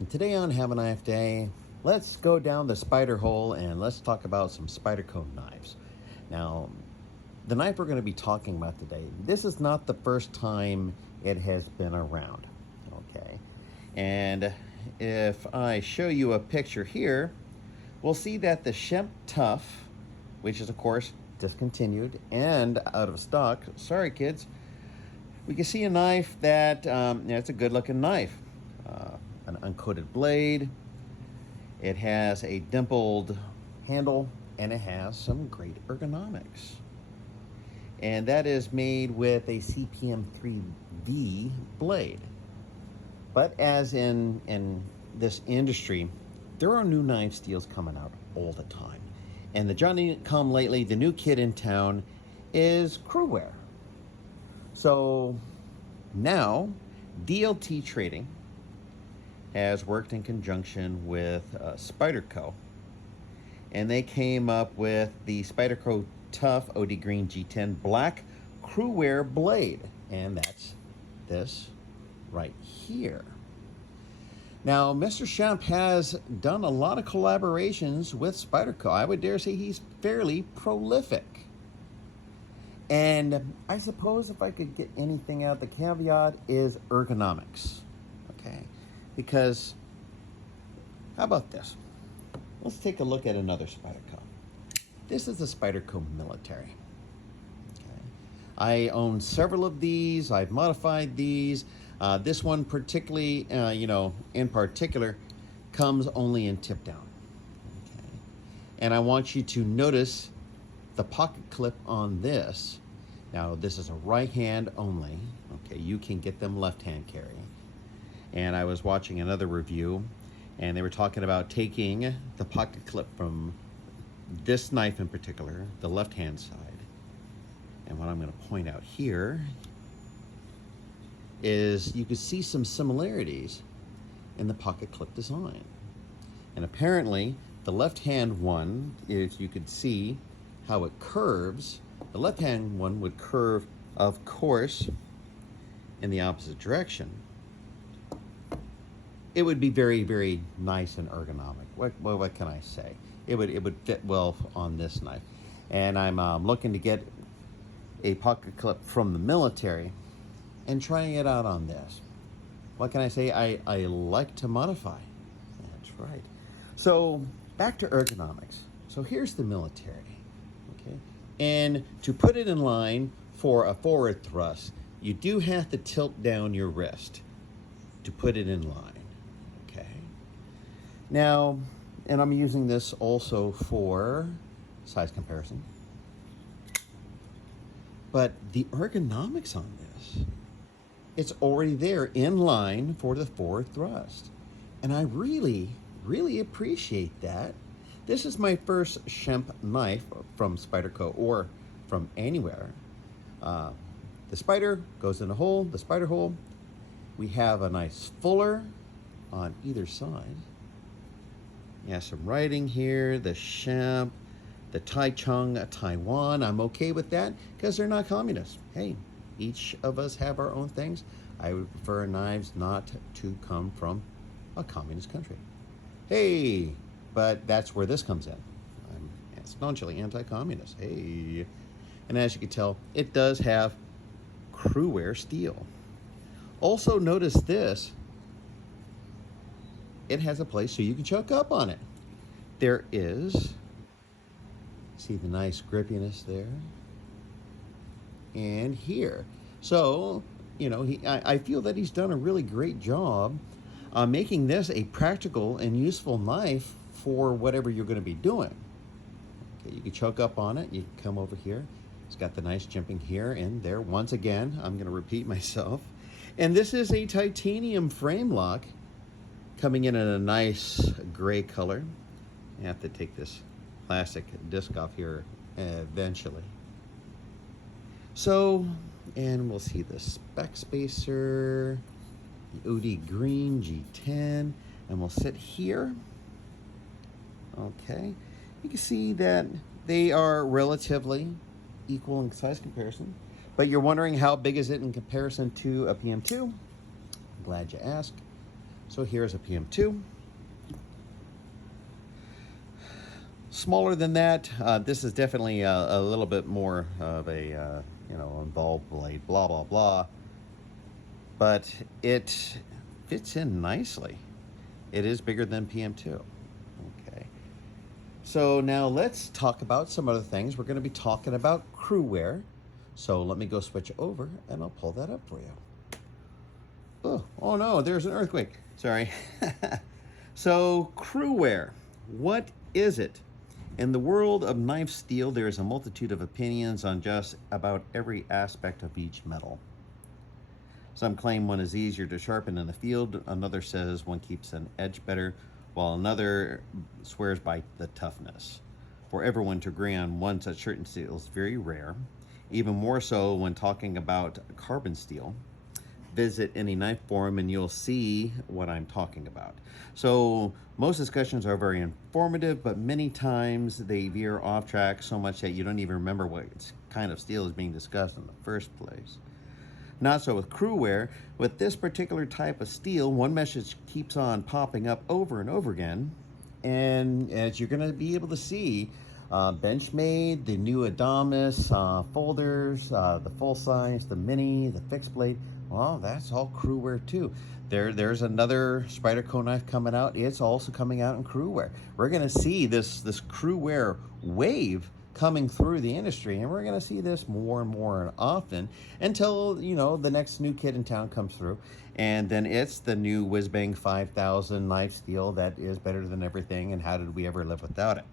And today on Have a Knife Day, let's go down the Spyder hole and let's talk about some Spyderco knives. Now, the knife we're going to be talking about today, this is not the first time it has been around, okay? And if I show you a picture here, we'll see that the Schempp Tuff, which is of course discontinued and out of stock, sorry kids, we can see a knife that, it's a good looking knife. An uncoated blade, it has a dimpled handle, and it has some great ergonomics. And that is made with a cpm-3V blade. But as in this industry, there are new knife steels coming out all the time. And the Johnny come lately, the new kid in town is Cru-Wear. So now DLT Trading has worked in conjunction with Spyderco, and they came up with the Spyderco Tuff OD Green G10 Black Cru-Wear blade, and that's this right here. Now, Mr. Schempp has done a lot of collaborations with Spyderco. I would dare say he's fairly prolific. And I suppose if I could get anything out, the caveat is ergonomics, okay? Because, how about this? Let's take a look at another Spyderco. This is the Spyderco Military. Okay. I own several of these. I've modified these. This one particularly, in particular, comes only in tip down. Okay. And I want you to notice the pocket clip on this. Now, this is a right hand only. Okay, you can get them left hand carry. And I was watching another review, and they were talking about taking the pocket clip from this knife in particular, the left-hand side. And what I'm going to point out here is you can see some similarities in the pocket clip design. And apparently, the left-hand one, if you could see how it curves, the left-hand one would curve, of course, in the opposite direction. It would be very, very nice and ergonomic. What can I say? It would fit well on this knife. And I'm looking to get a pocket clip from the military and trying it out on this. What can I say? I like to modify. That's right. So back to ergonomics. So here's the military. Okay. And to put it in line for a forward thrust, you do have to tilt down your wrist to put it in line. Now, and I'm using this also for size comparison, but the ergonomics on this, it's already there in line for the forward thrust. And I really, really appreciate that. This is my first Schempp knife from Spyderco or from anywhere. The Spyder goes in a hole, the Spyder hole. We have a nice fuller on either side. Yeah, some writing here, the Schempp, the Taichung, Taiwan. I'm okay with that because they're not communists. Hey, each of us have our own things. I would prefer knives not to come from a communist country. Hey, but that's where this comes in. I'm staunchly anti-communist. Hey. And as you can tell, it does have Cru-Wear steel. Also notice this. It has a place so you can choke up on it. There is, see the nice grippiness there? And here. So, I feel that he's done a really great job making this a practical and useful knife for whatever you're going to be doing. Okay, you can choke up on it. You can come over here. It's got the nice jimping here and there. Once again, I'm going to repeat myself. And this is a titanium frame lock, coming in a nice gray color. I have to take this plastic disc off here eventually. So, and we'll see the spec spacer, the OD Green G10, and we'll sit here. Okay, you can see that they are relatively equal in size comparison, but you're wondering how big is it in comparison to a PM2? I'm glad you asked. So here's a PM2. Smaller than that. This is definitely a little bit more of a involved blade, blah blah blah, but it fits in nicely. It is bigger than PM2. Okay, so now let's talk about some other things. We're going to be talking about Cru-Wear, so let me go switch over and I'll pull that up for you. Oh no, there's an earthquake. Sorry. So Cru-Wear, what is it? In the world of knife steel, there is a multitude of opinions on just about every aspect of each metal. Some claim one is easier to sharpen in the field, another says one keeps an edge better, while another swears by the toughness. For everyone to agree on one such certain steel is very rare, even more so when talking about carbon steel. Visit any knife forum and you'll see what I'm talking about. So most discussions are very informative, but many times they veer off track so much that you don't even remember what kind of steel is being discussed in the first place. Not so with Cru-Wear. With this particular type of steel, one message keeps on popping up over and over again, and as you're going to be able to see, Benchmade, the new Adamas folders, the full size, the mini, the fixed blade, well, that's all Cru-Wear too. There's another Spyderco knife coming out. It's also coming out in Cru-Wear. We're going to see this Cru-Wear wave coming through the industry, and we're going to see this more and more often until, you know, the next new kid in town comes through, and then it's the new whiz-bang 5000 knife steel that is better than everything, and how did we ever live without it?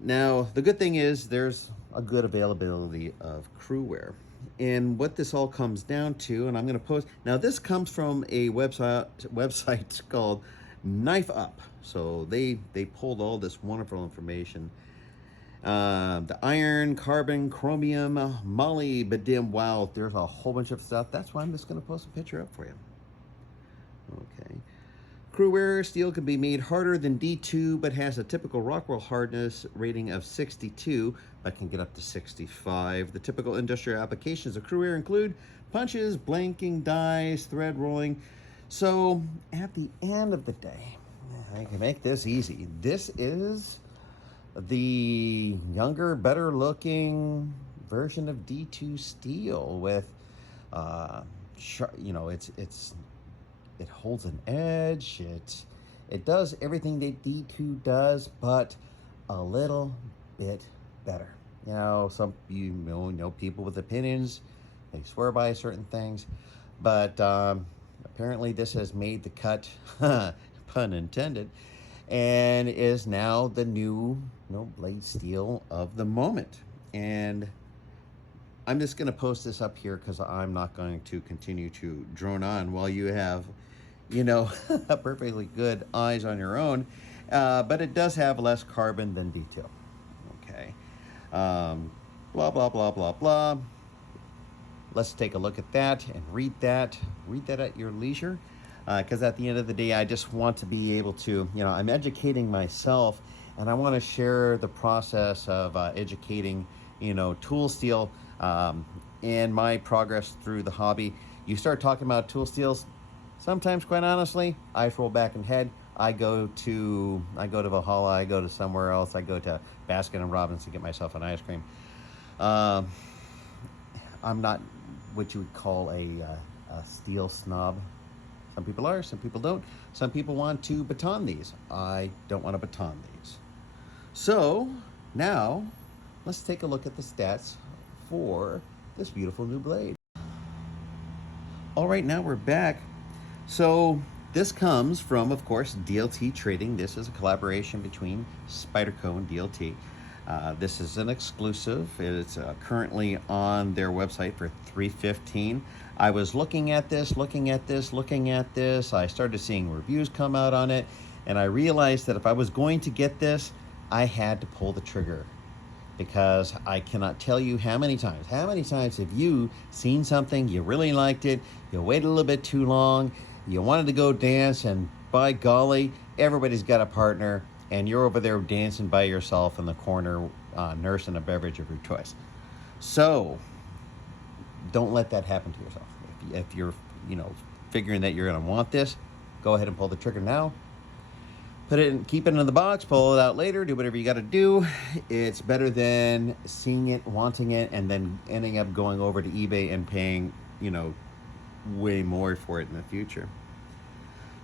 Now, the good thing is there's a good availability of Cru-Wear. And what this all comes down to, and I'm going to post, now this comes from a website called Knife Up. So they pulled all this wonderful information. The iron, carbon, chromium, molybdenum, wow, there's a whole bunch of stuff. That's why I'm just going to post a picture up for you. Okay. Cru-Wear steel can be made harder than D2, but has a typical Rockwell hardness rating of 62, but can get up to 65. The typical industrial applications of Cru-Wear include punches, blanking, dies, thread rolling. So at the end of the day, I can make this easy. This is the younger, better looking version of D2 steel with, you know, it holds an edge. It does everything that D2 does, but a little bit better. You know, you know people with opinions, they swear by certain things, but apparently this has made the cut, pun intended, and is now the new blade steel of the moment. And I'm just going to post this up here because I'm not going to continue to drone on while you have, you know, perfectly good eyes on your own. But it does have less carbon than D2. Okay. Blah, blah, blah, blah, blah. Let's take a look at that and read that. Read that at your leisure. Because at the end of the day, I just want to be able to, you know, I'm educating myself, and I want to share the process of educating, you know, tool steel and my progress through the hobby. You start talking about tool steels, sometimes, quite honestly, eyes roll back in head. I go to Valhalla, I go to somewhere else, I go to Baskin and Robbins to get myself an ice cream. I'm not what you would call a steel snob. Some people are, some people don't. Some people want to baton these. I don't want to baton these. So now let's take a look at the stats for this beautiful new blade. All right, now we're back. So this comes from, of course, DLT Trading. This is a collaboration between Spyderco and DLT. This is an exclusive. It's currently on their website for $315. I was looking at this. I started seeing reviews come out on it, and I realized that if I was going to get this, I had to pull the trigger, because I cannot tell you how many times have you seen something, you really liked it, you waited a little bit too long, you wanted to go dance, and by golly, everybody's got a partner, and you're over there dancing by yourself in the corner, nursing a beverage of your choice. So don't let that happen to yourself. If you're, you know, figuring that you're going to want this, go ahead and pull the trigger now. Put it in, keep it in the box, pull it out later, do whatever you got to do. It's better than seeing it, wanting it, and then ending up going over to eBay and paying, you know, way more for it in the future.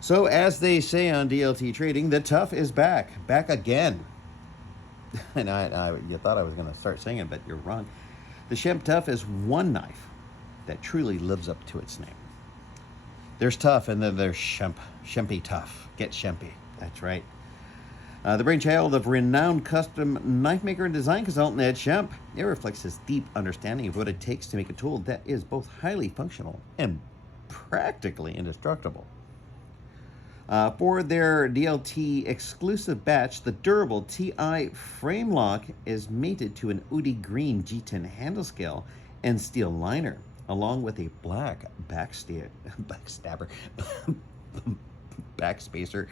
So as they say on DLT Trading, the Tuff is back again. And you thought I was going to start saying it, but you're wrong. The Schempp Tuff is one knife that truly lives up to its name. There's Tuff, and then there's Schempp Tuff. Get Schemppy. That's right. The brainchild of renowned custom knife maker and design consultant Ed Schempp. It reflects his deep understanding of what it takes to make a tool that is both highly functional and practically indestructible. For their DLT exclusive batch, the durable TI frame lock is mated to an Udi green G10 handle scale and steel liner, along with a black backstabber, backspacer.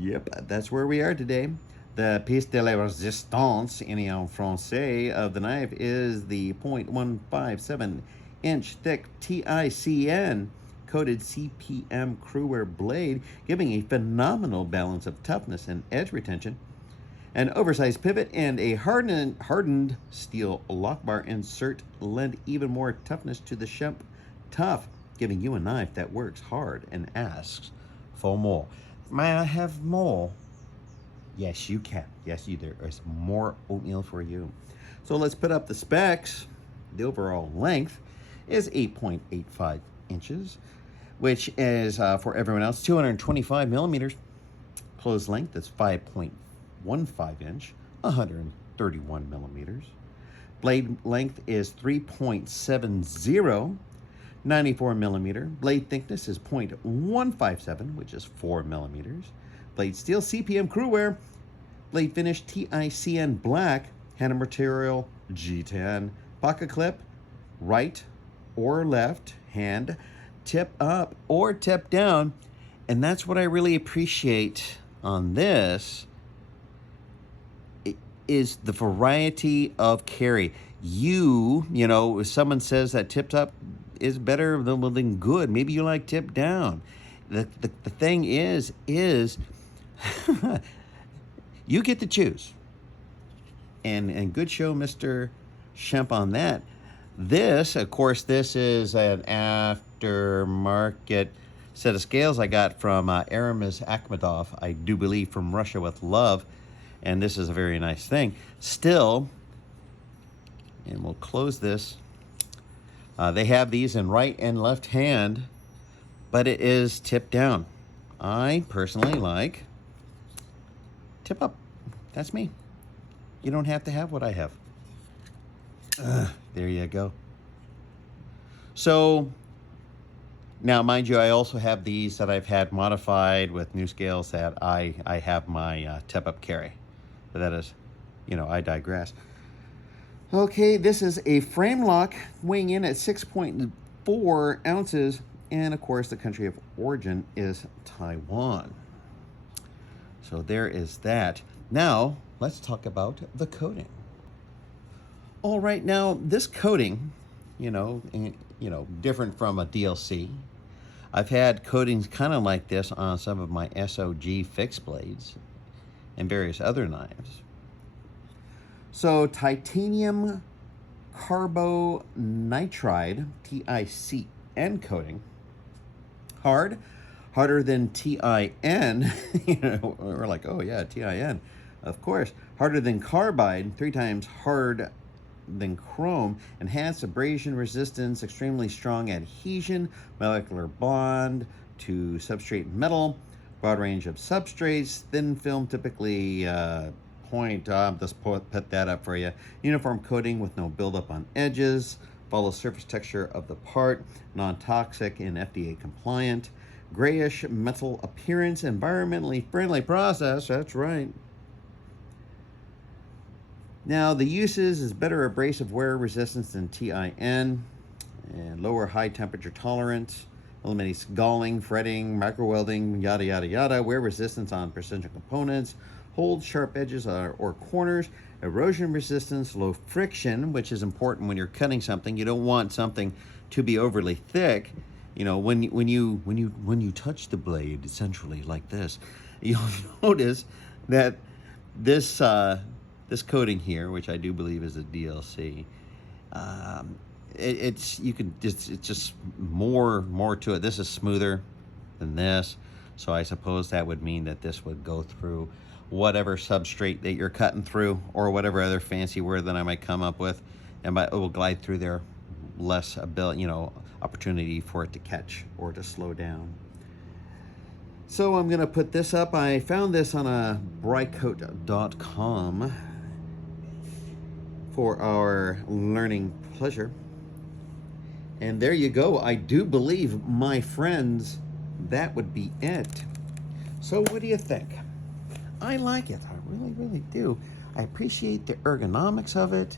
Yep, that's where we are today. The pièce de la résistance, in français, of the knife is the 0.157 inch thick TICN coated cpmcru-wear blade, giving a phenomenal balance of toughness and edge retention. An oversized pivot and a hardened steel lock bar insert lend even more toughness to the Schempp Tuff, giving you a knife that works hard and asks for more. May I have more? Yes, you can. Yes, there is more oatmeal for you. So let's put up the specs. The overall length is 8.85 inches, which is, for everyone else, 225 millimeters. Closed length is 5.15 inch, 131 millimeters. Blade length is 3.70, 94 millimeter. Blade thickness is 0.157, which is 4 millimeters. Blade steel cpmcru-wear. Blade finish TICN black. Handle material G10. Pocket clip, right or left hand, tip up or tip down. And that's what I really appreciate on this, is the variety of carry. You know, if someone says that tip up is better than good, maybe you like tip down. The thing is you get to choose. And good show, Mr. Schempp, on that. This, of course, this is an aftermarket set of scales I got from Aramis Akhmedov, I do believe, from Russia with love. And this is a very nice thing. Still, and we'll close this. They have these in right and left hand, but it is tip down. I personally like tip up. That's me. You don't have to have what I have. There you go. So now, mind you, I also have these that I've had modified with new scales that I have my tip up carry. But that is, I digress. Okay, this is a frame lock weighing in at 6.4 ounces. And of course, the country of origin is Taiwan. So there is that. Now, let's talk about the coating. All right, now this coating, different from a DLC. I've had coatings kind of like this on some of my SOG fixed blades and various other knives. So titanium carbonitride, TICN coating, harder than TIN. We're like, oh yeah, TIN, of course. Harder than carbide, 3 times hard than chrome. Enhanced abrasion resistance, extremely strong adhesion, molecular bond to substrate metal, broad range of substrates, thin film, typically just put that up for you. Uniform coating with no buildup on edges, follows surface texture of the part, non-toxic and FDA compliant, grayish metal appearance, environmentally friendly process. That's right. Now, the uses is better abrasive wear resistance than TIN, and lower high temperature tolerance, eliminates galling, fretting, micro-welding, yada, yada, yada, wear resistance on precision components, holds sharp edges or corners, erosion resistance, low friction, which is important when you're cutting something. You don't want something to be overly thick. You know, when you touch the blade essentially like this, you'll notice that this this coating here, which I do believe is a DLC, it's just more to it. This is smoother than this, so I suppose that would mean that this would go through whatever substrate that you're cutting through, or whatever other fancy word that I might come up with, and it will glide through there, less ability, opportunity for it to catch or to slow down. So I'm gonna put this up. I found this on a brightcoat.com for our learning pleasure. And there you go. I do believe, my friends, that would be it. So what do you think? I like it. I really, really do. I appreciate the ergonomics of it,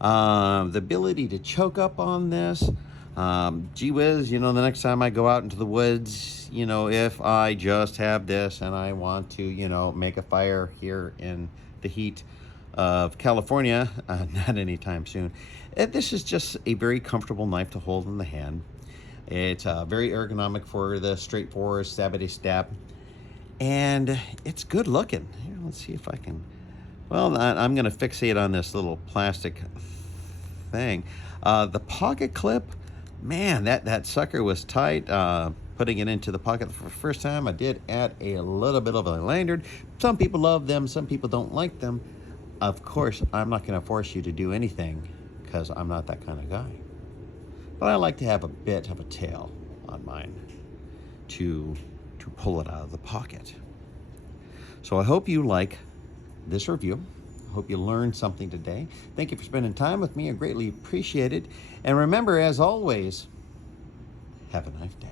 the ability to choke up on this. Gee whiz, the next time I go out into the woods, if I just have this and I want to, make a fire here in the heat of California, not anytime soon. This is just a very comfortable knife to hold in the hand. It's very ergonomic for the straightforward stabby stab, and it's good looking. Here, let's see if I can. Well, I'm going to fixate on this little plastic thing. The pocket clip, man, that sucker was tight. Putting it into the pocket for the first time, I did add a little bit of a lanyard. Some people love them, some people don't like them. Of course, I'm not going to force you to do anything, because I'm not that kind of guy. But I like to have a bit of a tail on mine to pull it out of the pocket. So I hope you like this review. I hope you learned something today. Thank you for spending time with me. I greatly appreciate it. And remember, as always, have a nice day.